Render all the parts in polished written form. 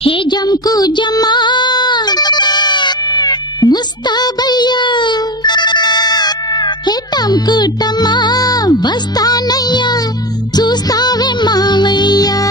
हे जमकू जम्मा मुस्ताबయ్యా हे टमकू टम्मा వస్తానయ్యా చూస్తావే మావయ్యా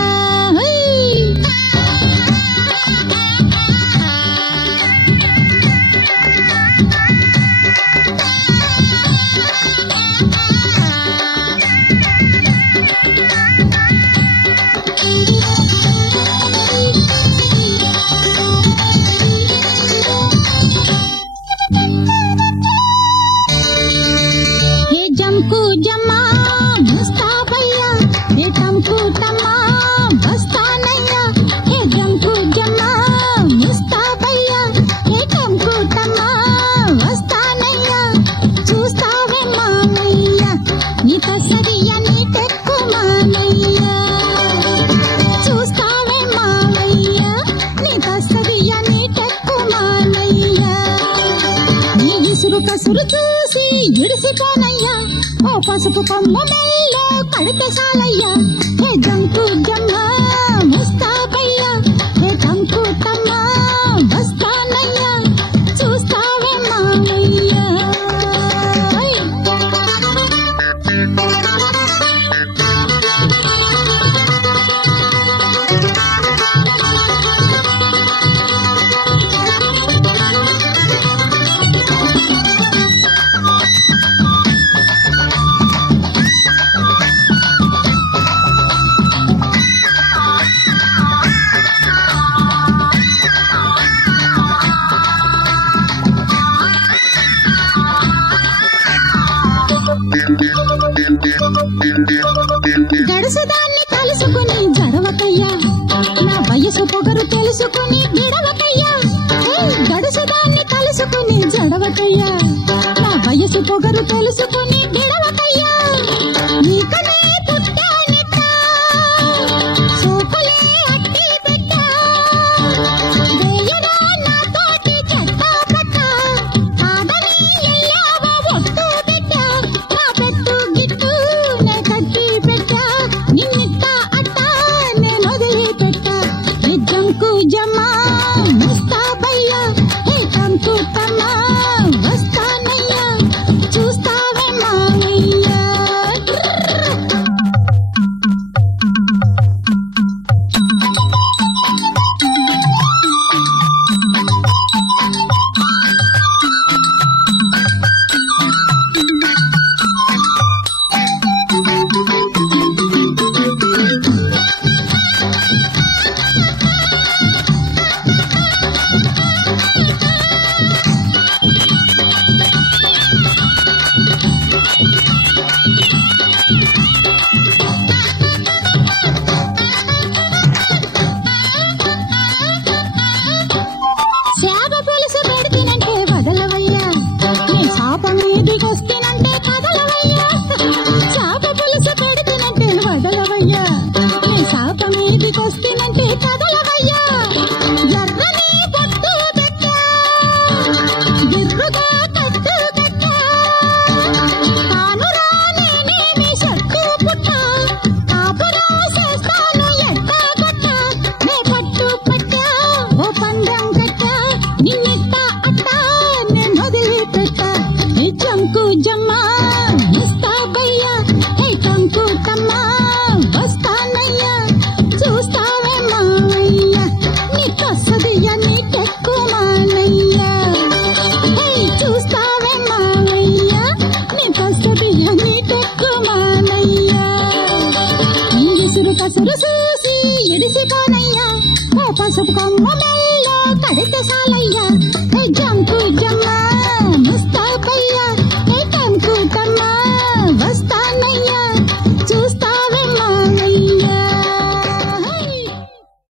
जमकू जम्मा मुस्ताबయ్యా हे टमकू टम्मा వస్తానయ్యా हे जमकू जम्मा मुस्ताबయ్యా हे टमकू टम्मा వస్తానయ్యా చూస్తావే మావయ్యా నీ కసరియా నీ టెక్కు మావయ్యా చూస్తావే మావయ్యా నీ కసరియా నీ టెక్కు మావయ్యా నీ ఇసురు కసురు చూసి ఇడిసిపోనయ్యా ఓ పసుపు కొమ్మ మెల్లో కడితే చాలయ్యా హే జంకు జమ్మ ముస్తాబయ్యా హే టంకు టమ్మ వస్తానయ్యా చూస్తావే మావయ్యా గడుసుదాన్ని కలుసుకుని జడవకయ్యా నా వయసు పొగరు తెలుసుకుని గిడవకయ్యా గడుసుదాన్ని కలుసుకుని జడవకయ్యా నా వయసు పొగరు తెలుసుకుని గిడవకయ్యా నీకనే పుట్టానిట సోకులే అట్టి పెట్ట వేయడా నా తోటి చెత్త పట్ట కాదని ఎల్లావా ఒట్టు పెట్ట నా పెట్టు గిట్టు నే కట్టి పెట్ట నిన్నిట్ట అట్ట నేను వదిలి పెట్ట హే జంకు జమ్మా ముస్తాబయ్యా హే టంకు టమ్మా వస్తానయ్యా చూస్తావే మావయ్యా శాప పులుసు పెడితేనంటే వదలవయ్యా నీ శాప మీదికొస్తేనంటే కదలవయ్యా శాప పులుసు పెడితేనంటే వదలవయ్యా నీ శాప మీదికొస్తేనంటే కదలవయ్యా ఎర్రని పొట్టు పెట్టా గిర్రుగా కట్టు పెట్టా కానురా నేనేమి షట్టు పుట్ట కాపురా చేస్తాను ఎట్టా కొట్ట నే పట్టు పట్టా ఓ పందెం కట్టా నిన్నిట్ట అట్ట నేను వదిలి పెట్టా హే జంకు జమ్మా ముస్తాబయ్యా హే టంకు టమ్మా వస్తానయ్యా చూస్తావే మావయ్యా నీ కసదియా నీ టెక్కు మానయ్యా హే చూస్తావే మావయ్యా నీ కసదియా నీ టెక్కు మానయ్యా నీ ఇసురు కసురు చూసి ఇడిసిపోనయ్యా ఓ పసుపు కొమ్మ